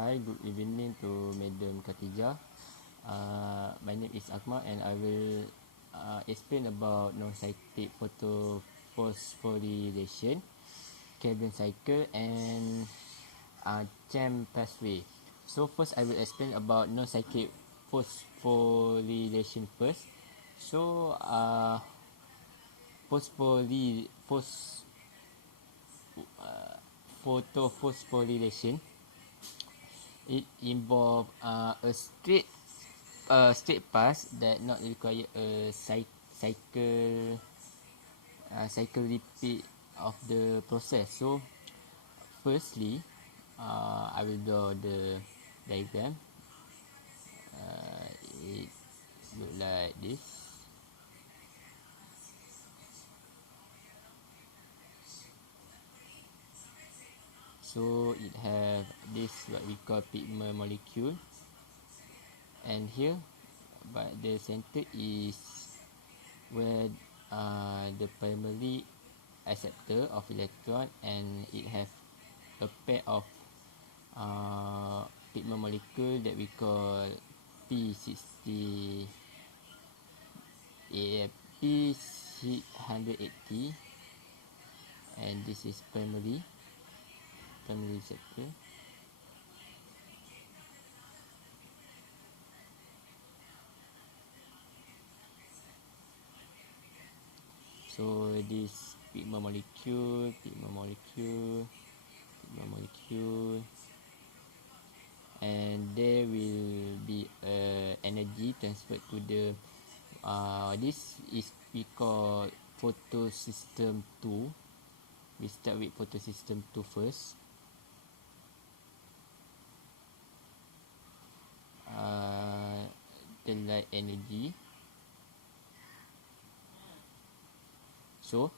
Hi, good evening to Madam Khatijah. My name is Akmal and I will explain about non-cyclic photophosphorylation, Calvin cycle and CHAM pathway. So first I will explain about non-cyclic phosphorylation first. So photophosphorylation, it involve a straight path that not require a cycle repeat of the process. So firstly, I will draw the diagram. It look like this. So it have this what we call pigment molecule, and here but the center is where the primary acceptor of electron, and it have a pair of pigment molecule that we call P60 P680, and this is primary receptor. So this pigment molecule, and there will be energy transferred to the this is we call photosystem 2. We start with photosystem 2 first. The light energy. So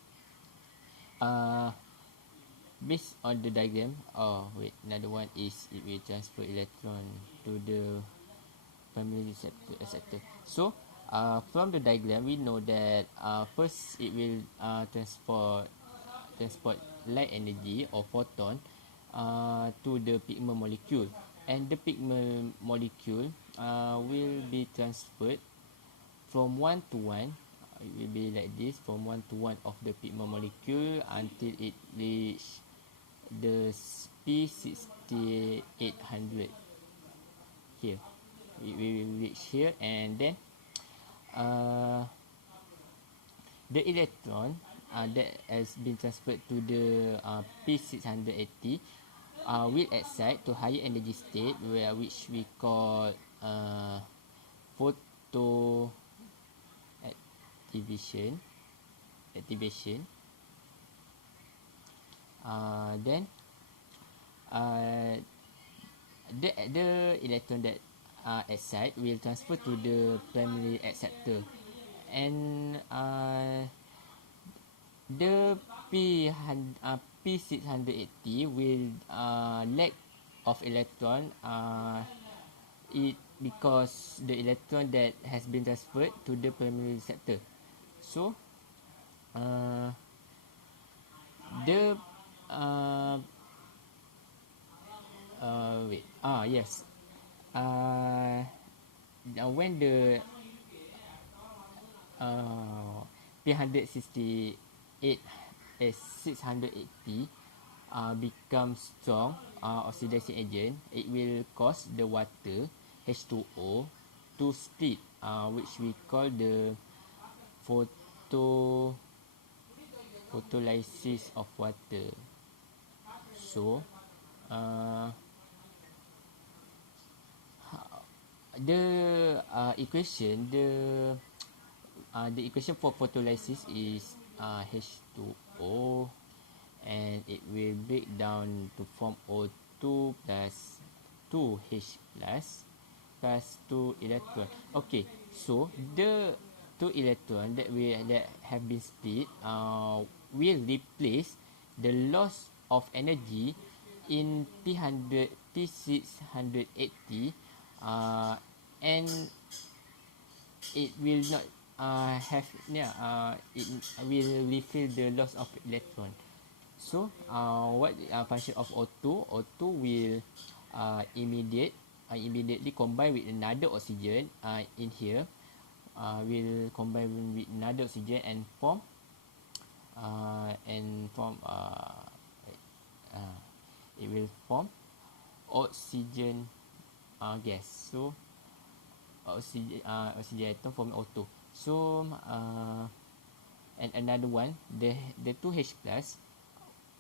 based on the diagram, another one is it will transfer electron to the primary acceptor. So from the diagram we know that first it will transport light energy or photon to the pigment molecule, and the pigment molecule will be transferred from one to one. It will be like this, from one to one of the pigment molecule until it reach the P6800 here. It will reach here, and then the electron that has been transferred to the P680 will excite to higher energy state, which we call photo activation. Then the electron that excite will transfer to the primary acceptor, and the P680 will lack of electron, it because the electron that has been transferred to the primary receptor. So the yes, now when the P168 680 becomes strong oxidizing agent, it will cause the water H2O to split, which we call the photolysis of water. So the equation for photolysis is H2O, and it will break down to form O2 plus 2H plus 2 electron. Okay, so the 2 electron that have been split will replace the loss of energy in P680, and it will not it will refill the loss of electron. So what function of O2? O2 will immediately combine with another oxygen in here, will combine with another oxygen and form it will form oxygen gas. So oxygen atom form O2. So and another one, the 2H plus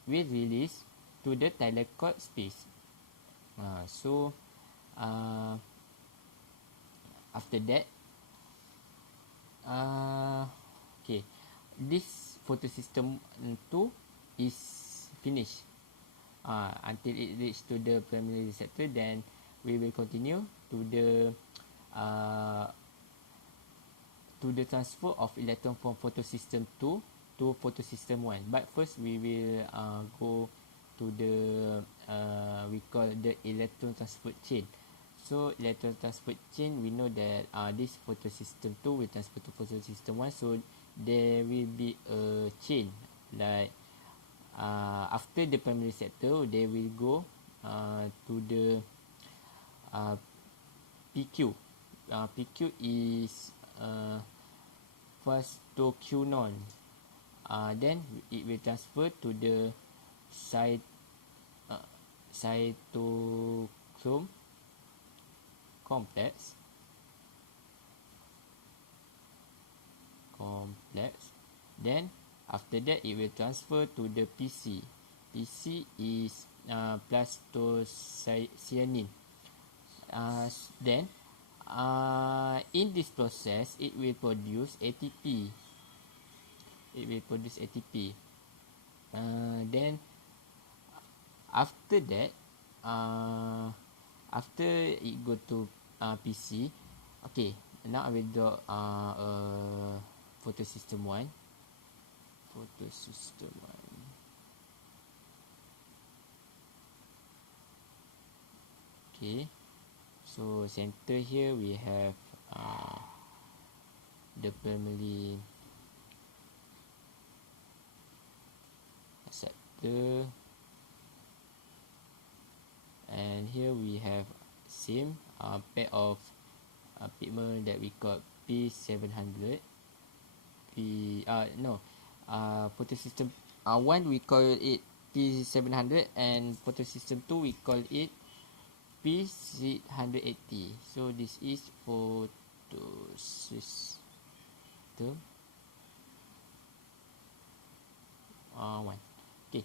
will release to the thylakoid space. So after that, okay, this photosystem 2 is finished. Until it reach to the primary receptor, then we will continue to the transfer of electron from photosystem 2 to photosystem 1. But first we will go to the we call the electron transfer chain. So electron transfer chain, we know that this photosystem 2 will transfer to photosystem 1, so there will be a chain like after the primary receptor, they will go to the PQ. PQ is phostoquinone. Then it will transfer to the cytochrome complex. Then after that, it will transfer to the PC. PC is plastocyanin. Then in this process, it will produce ATP. Then after that, after it go to PC, okay, now I will draw photosystem 1. Okay, so center here we have the primary receptor, and here we have same pair of pigment that we call P700. Photosystem 1 we call it P700, and photosystem 2 we call it P680. So this is photosystem 1. Okay,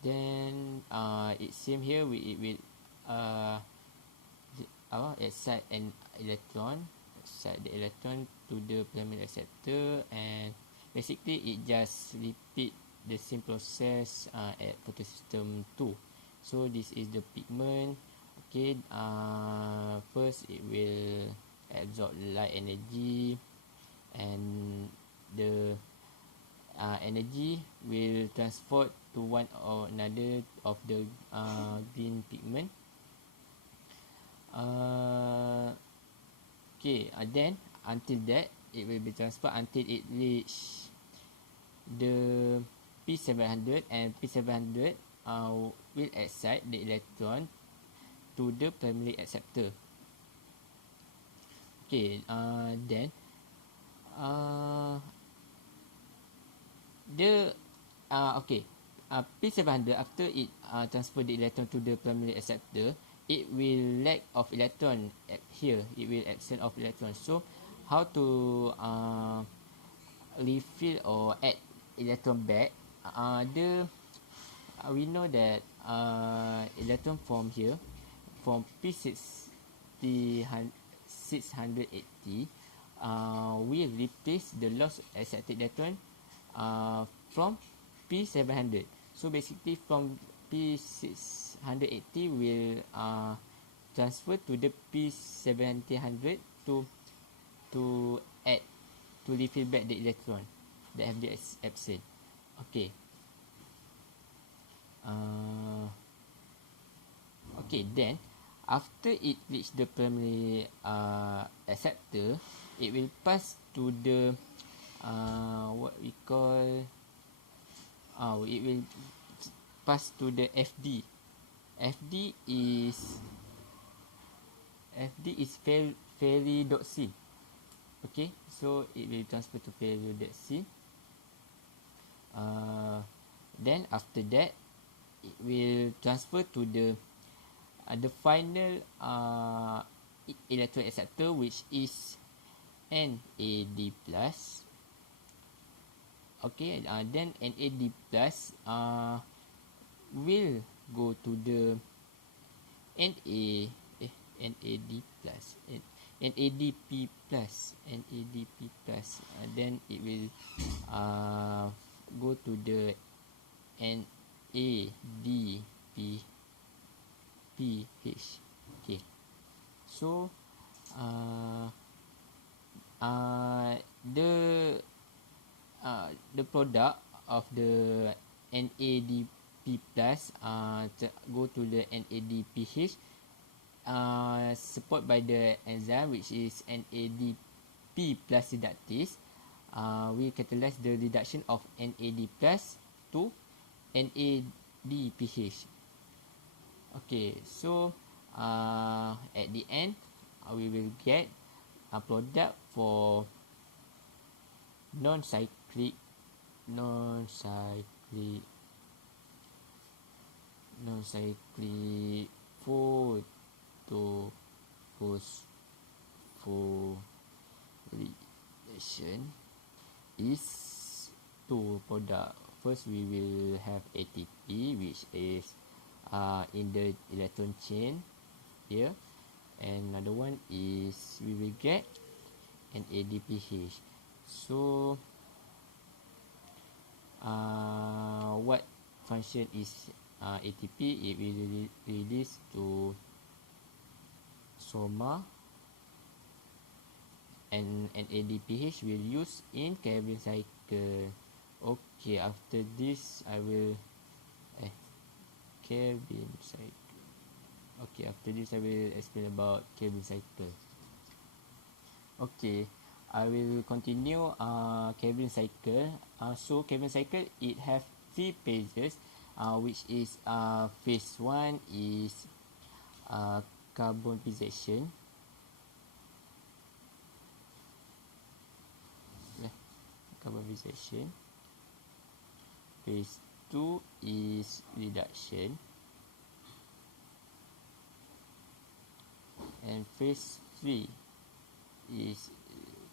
then it's same here. It will excite an electron, the electron to the primary receptor, and basically it just repeat the same process at photosystem 2. So this is the pigment. Okay, first it will absorb light energy, and the energy will transport to one or another of the green pigment. Okay, then until that, it will be transferred until it reach the P700, and P700 will excite the electron to the primary acceptor. Okay, then P700, after it transfer the electron to the primary acceptor, it will lack of electron at here. It will absent of electron. So how to refill or add electron back? We know that electron from here, from P680, will replace the lost accepted electron from P700. So basically from P680 will transfer to the P700 to add, to refill back the electron that have the absent. Okay. Okay, then after it reach the primary acceptor, it will pass to the what we call it will pass to the FD. FD is fairly.c. Okay, so it will transfer to fairly.c. Then after that, it will transfer to the final electron acceptor, which is NAD plus. Okay, then NAD plus will go to the NAD plus NADP plus NADP plus, then it will go to the NADPH. Okay, so the product of the NADP plus go to the NADPH, support by the enzyme which is NADP plus reductase, we catalyze the reduction of NAD plus to NADPH. Okay, so at the end we will get a product for non-cyclic phosphorylation is two product. First, we will have ATP, which is in the electron chain here, and another one is we will get an ADPH. So what function is ATP? It will release to soma, and an ADPH will use in Calvin cycle. Okay, after this I will Calvin cycle. Okay, after this I will explain about Calvin cycle. Okay, I will continue Calvin cycle. So Calvin cycle, it have 3 phases, which is phase 1 is carbonization. Carbonization. Phase 2 is reduction, and phase 3 is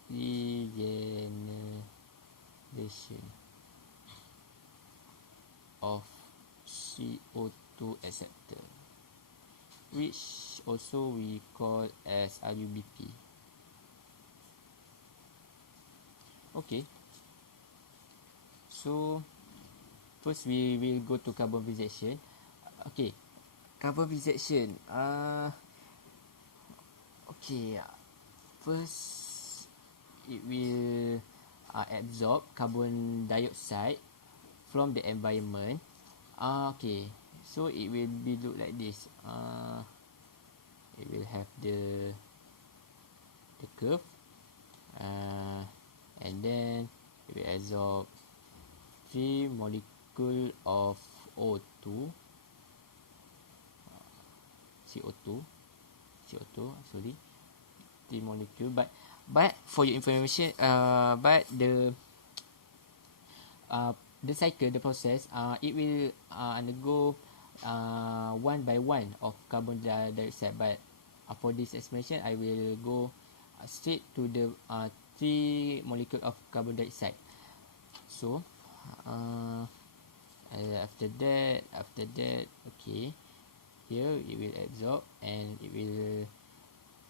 regeneration of CO2 acceptor, which also we call as RUBP. Okay, so first we will go to carbonization. Okay, carbonization. Okay, first it will absorb carbon dioxide from the environment. Okay, so it will be look like this. It will have the curve, and then it will absorb 3 molecule of O2, CO2, sorry, 3 molecule. But for your information, but the cycle, the process, it will undergo one by one of carbon dioxide. But for this explanation, I will go straight to the 3 molecule of carbon dioxide. So after that, okay, here it will absorb and it will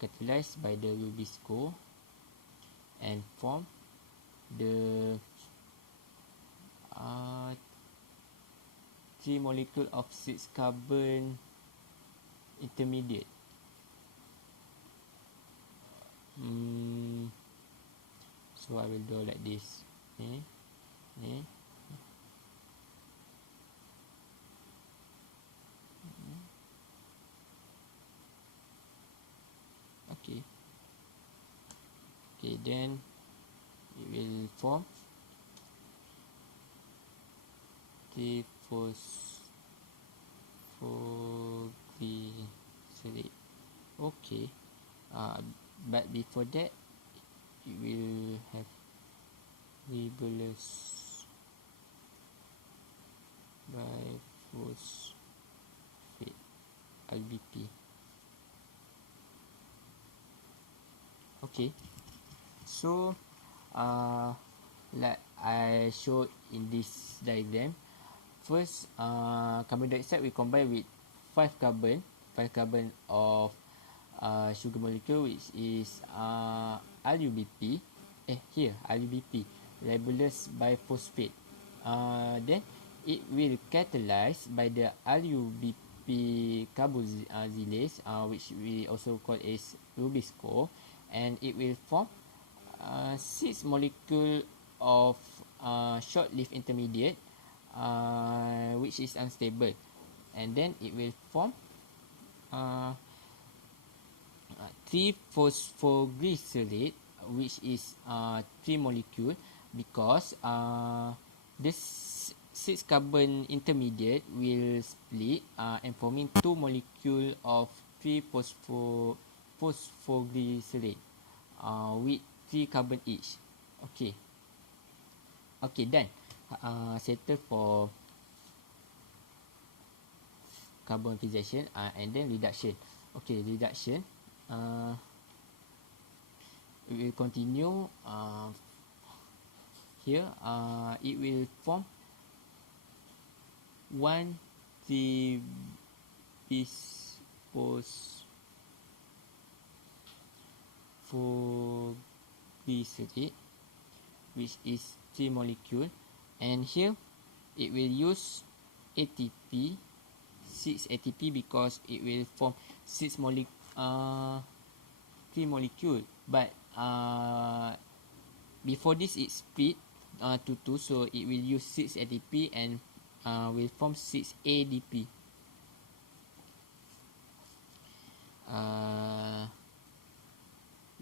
catalyze by the Rubisco and form the 3 molecule of 6 carbon intermediate. So I will draw like this. Okay, then it will form phosphoglycerate. Okay. But before that, it will have ribulose biphosphate (RBP). Okay. So, like I showed in this diagram, first, carbon dioxide we combine with 5 carbon of sugar molecule, which is RUBP. Here RUBP, ribulose biphosphate. Then it will catalyze by the RUBP carboxylase, which we also call as Rubisco, and it will form 6 molecule of short-lived intermediate, which is unstable, and then it will form 3-phosphoglycerate, which is 3 molecule, because this 6 carbon intermediate will split and forming 2 molecule of 3-phosphoglycerate with 3 carbon each. Okay. Okay, done. Settle for carbon fixation and then reduction. Okay, reduction. It will continue here. It will form 1 3-phosphoglycerate, which is 3 molecule, and here it will use ATP, 6 ATP, because it will form 3 molecule, but before this it split to 2, so it will use 6 ATP and will form 6 ADP.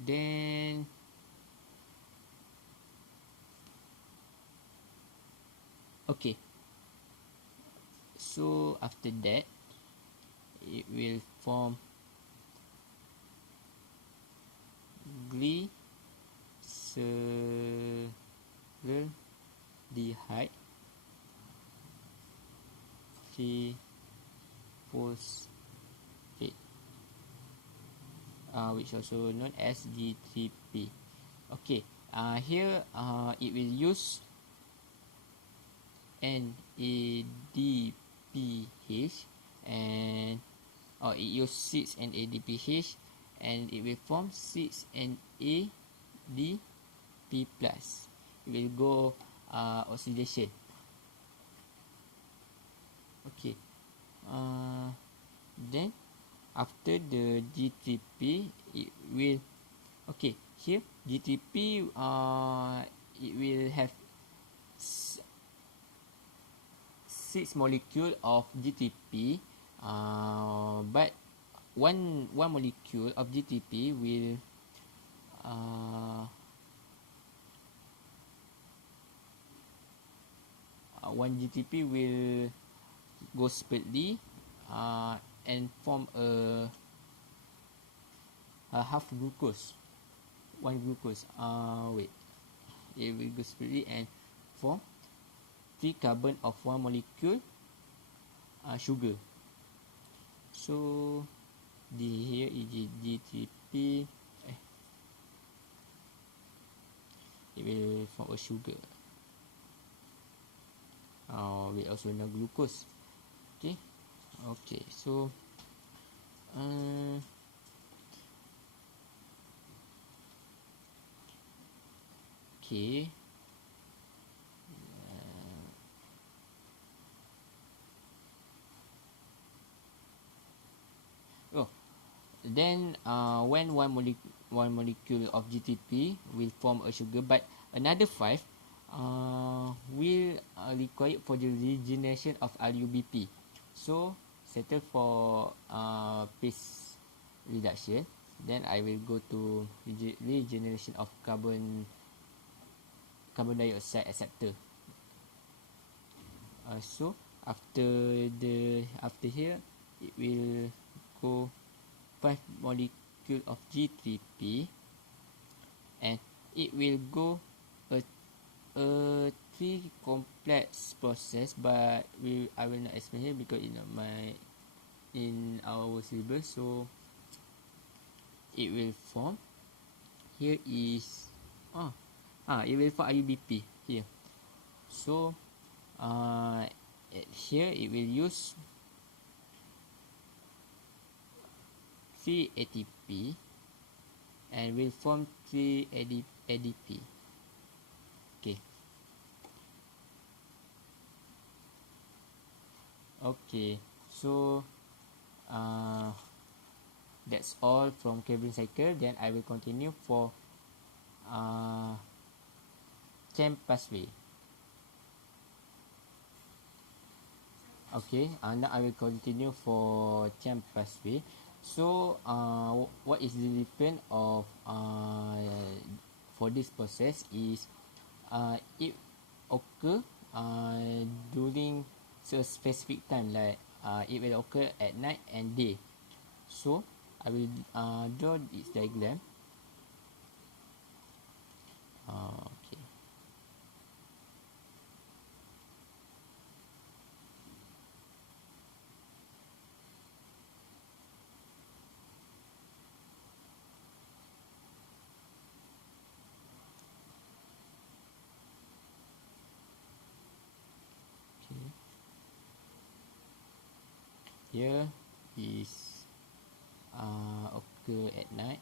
Then okay, so after that it will form glyceraldehyde 3-phosphate, which also known as G3P. Okay, here it will use NADPH, and it use 6 NADPH, and it will form 6 NADP plus. It will go oxidation. Okay. Then after the G3P, it will, okay, here G3P, it will have 6 molecule of G3P, but one molecule of G3P will one GTP will go separately and form a half glucose, one glucose. It will go separately and form 3 carbon of 1 molecule sugar. So here is GTP. It will form a sugar. We also know glucose. Okay. So okay. Then when one molecule of GTP will form a sugar, but another 5 will required for the regeneration of RUBP. So settle for pace reduction. Then I will go to regeneration of carbon dioxide acceptor. So after here it will go 5 molecule of G3P, and it will go a 3 complex process, but I will not explain here because in our syllabus. So it will form, here is it will form IUBP here. So here it will use 3 ATP and will form 3 ADP. Okay, so that's all from Kevin cycle. Then I will continue for CHEM pathway. Okay, now I will continue for CHEM pathway. So what is the difference of for this process is it occur during a specific time, like it will occur at night and day. So I will draw its diagram. Okay. Here is occur at night,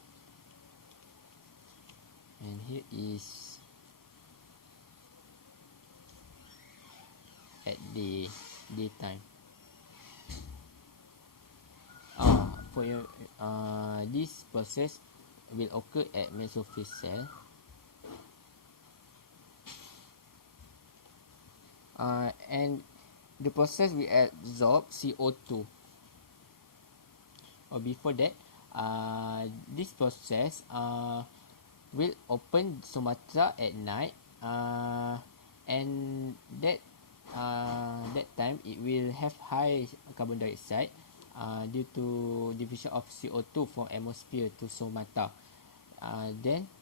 and here is at daytime. For your this process will occur at mesophyll cell. And the process will absorb CO2. Or before that, this process will open somata at night, and that time it will have high carbon dioxide due to diffusion of CO2 from atmosphere to somata. Then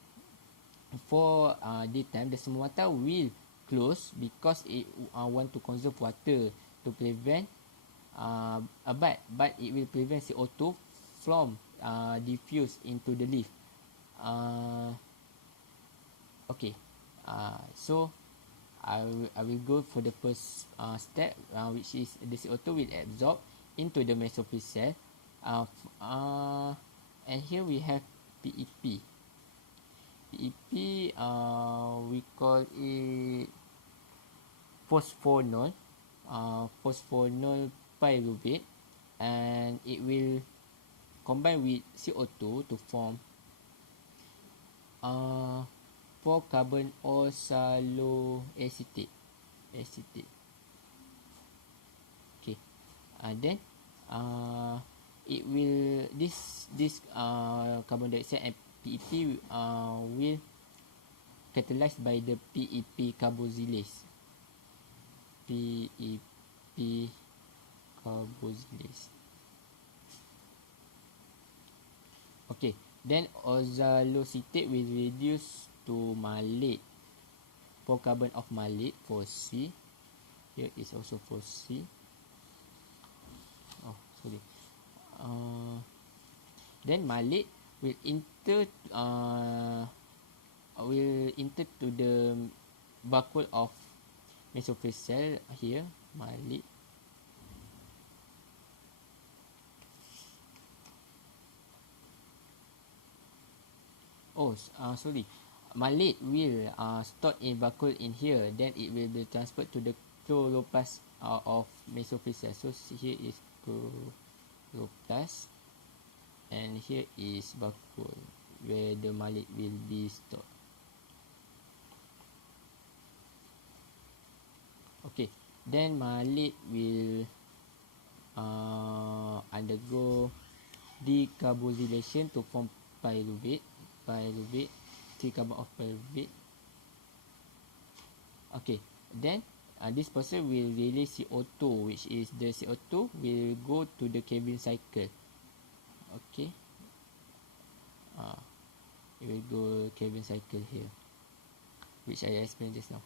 for daytime, the somata will close because it want to conserve water to prevent but it will prevent CO2 from diffuse into the leaf. Okay, so I will go for the first step, which is the CO2 will absorb into the mesophyll cell, and here we have PEP. PEP, we call it phosphonol pyruvate, and it will combine with CO2 to form 4-carbon oxaloacetate. Okay, then it will this carbon dioxide and PEP will catalyzed by the PEP carboxylase. Okay, then oxaloacetate will reduce to malate, 4 carbon of malate for C. Here is also for C. Then malate will enter to the vacuole of mesophyll cell. Here malate. Malate will stored in vacuole in here, then it will be transferred to the chloroplast of mesophyll cell. So here is chloroplast, and here is vacuole where the malate will be stored. Okay, then malate will undergo decarboxylation to form pyruvate, 3 carbon of pyruvate. Okay, then this process will release CO2, which is the CO2 will go to the Kevin cycle. Okay, it will go Kevin cycle here, which I explained just now.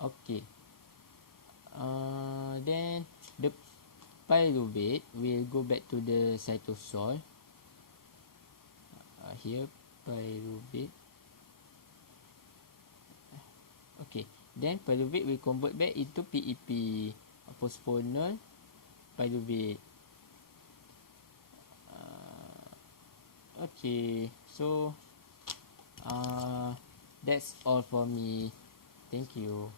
Okay, then the pyruvate will go back to the cytosol. Here pyruvate. Okay, then pyruvate will convert back into PEP, phosphonol pyruvate. Okay, so that's all for me. Thank you.